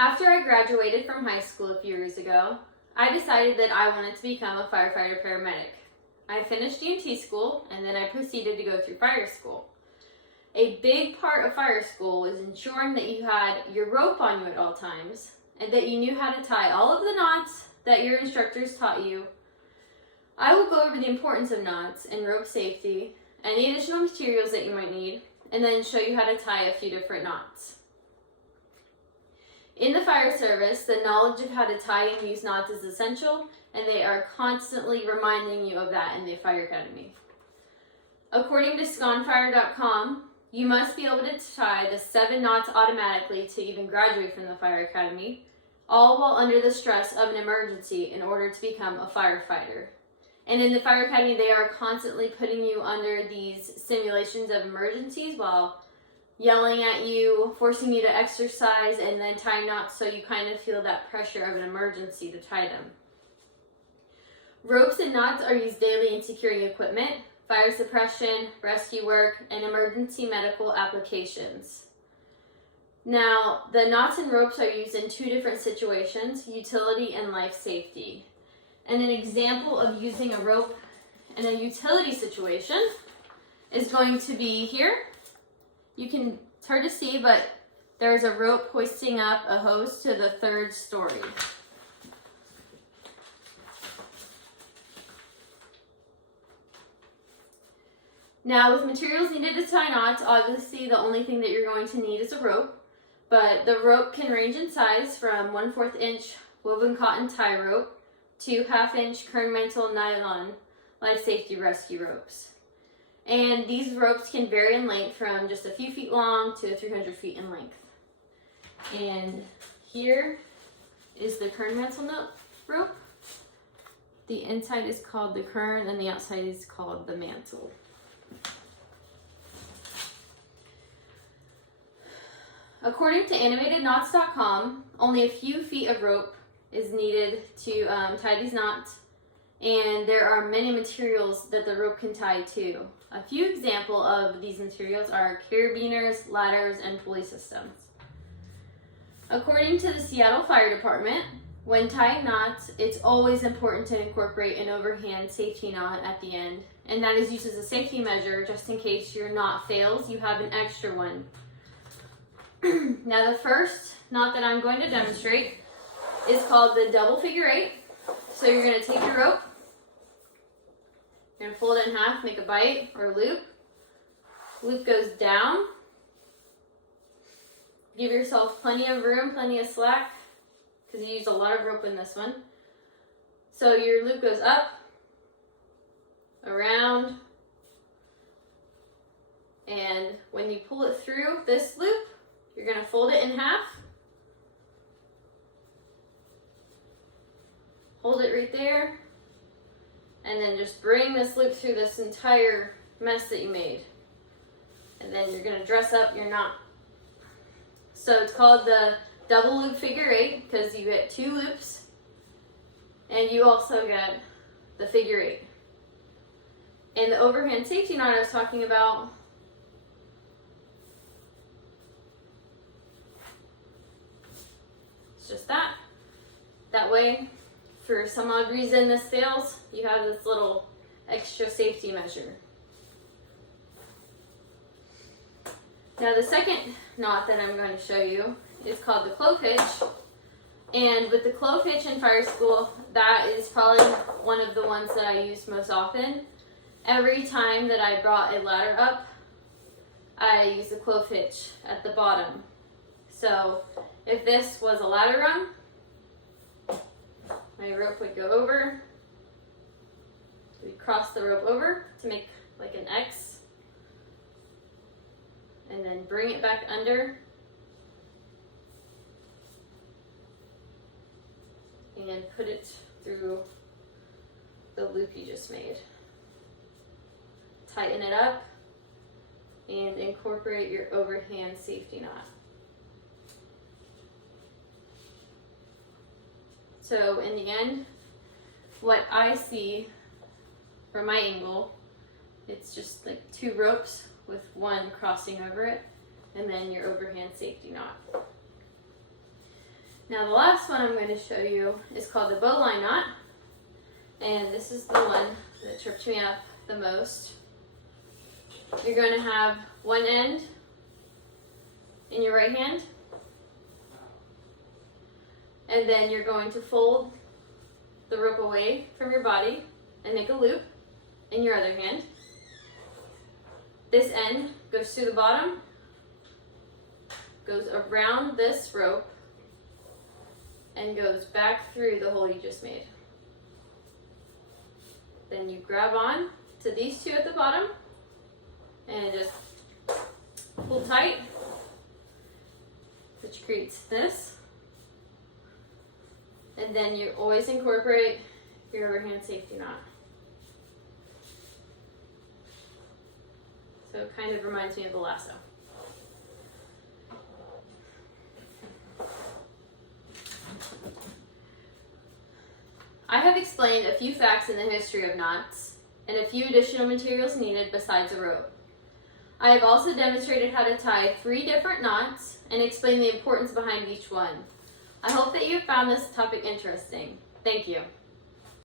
After I graduated from high school a few years ago, I decided that I wanted to become a firefighter paramedic. I finished EMT school and then I proceeded to go through fire school. A big part of fire school was ensuring that you had your rope on you at all times and that you knew how to tie all of the knots that your instructors taught you. I will go over the importance of knots and rope safety, any additional materials that you might need, and then show you how to tie a few different knots. In the fire service, the knowledge of how to tie and use knots is essential, and they are constantly reminding you of that in the fire academy. According to sconfire.com, you must be able to tie the 7 knots automatically to even graduate from the fire academy, all while under the stress of an emergency in order to become a firefighter. And in the fire academy, they are constantly putting you under these simulations of emergencies while yelling at you, forcing you to exercise, and then tying knots so you kind of feel that pressure of an emergency to tie them. Ropes and knots are used daily in securing equipment, fire suppression, rescue work, and emergency medical applications. Now, the knots and ropes are used in 2 different situations, utility and life safety. And an example of using a rope in a utility situation is going to be here. It's hard to see, but there's a rope hoisting up a hose to the 3rd story. Now, with materials needed to tie knots, obviously the only thing that you're going to need is a rope, but the rope can range in size from 1/4 inch woven cotton tie rope to 1/2 inch kern mantle nylon life safety rescue ropes. And these ropes can vary in length from just a few feet long to 300 feet in length. And here is the kern mantle rope. The inside is called the kern and the outside is called the mantle. According to animatedknots.com, only a few feet of rope is needed to tie these knots, and there are many materials that the rope can tie to. A few examples of these materials are carabiners, ladders, and pulley systems. According to the Seattle Fire Department, when tying knots, it's always important to incorporate an overhand safety knot at the end, and that is used as a safety measure just in case your knot fails, you have an extra one. Now, the first knot that I'm going to demonstrate is called the double figure 8. So you're going to take your rope, you're going to fold it in half, make a bite or a loop. Loop goes down. Give yourself plenty of room, plenty of slack, because you use a lot of rope in this one. So your loop goes up, around, and when you pull it through this loop, you're going to fold it in half. Hold it right there, and then just bring this loop through this entire mess that you made. And then you're going to dress up your knot. So it's called the double loop figure 8 because you get 2 loops, and you also get the figure 8. And the overhand safety knot I was talking about, it's just that. That way, for some odd reason this fails, you have this little extra safety measure. Now, the second knot that I'm going to show you is called the clove hitch. And with the clove hitch in fire school, that is probably one of the ones that I use most often. Every time that I brought a ladder up, I use the clove hitch at the bottom. So if this was a ladder rung, my rope would go over. We cross the rope over to make like an X, and then bring it back under, and put it through the loop you just made. Tighten it up and incorporate your overhand safety knot. So in the end, what I see from my angle, it's just like 2 ropes with one crossing over it, and then your overhand safety knot. Now the last one I'm going to show you is called the bowline knot. And this is the one that tripped me up the most. You're going to have one end in your right hand. And then you're going to fold the rope away from your body and make a loop in your other hand. This end goes to the bottom, goes around this rope, and goes back through the hole you just made. Then you grab on to these two at the bottom and just pull tight, which creates this. And then you always incorporate your overhand safety knot. So it kind of reminds me of the lasso. I have explained a few facts in the history of knots and a few additional materials needed besides a rope. I have also demonstrated how to tie 3 different knots and explain the importance behind each one. I hope that you found this topic interesting. Thank you.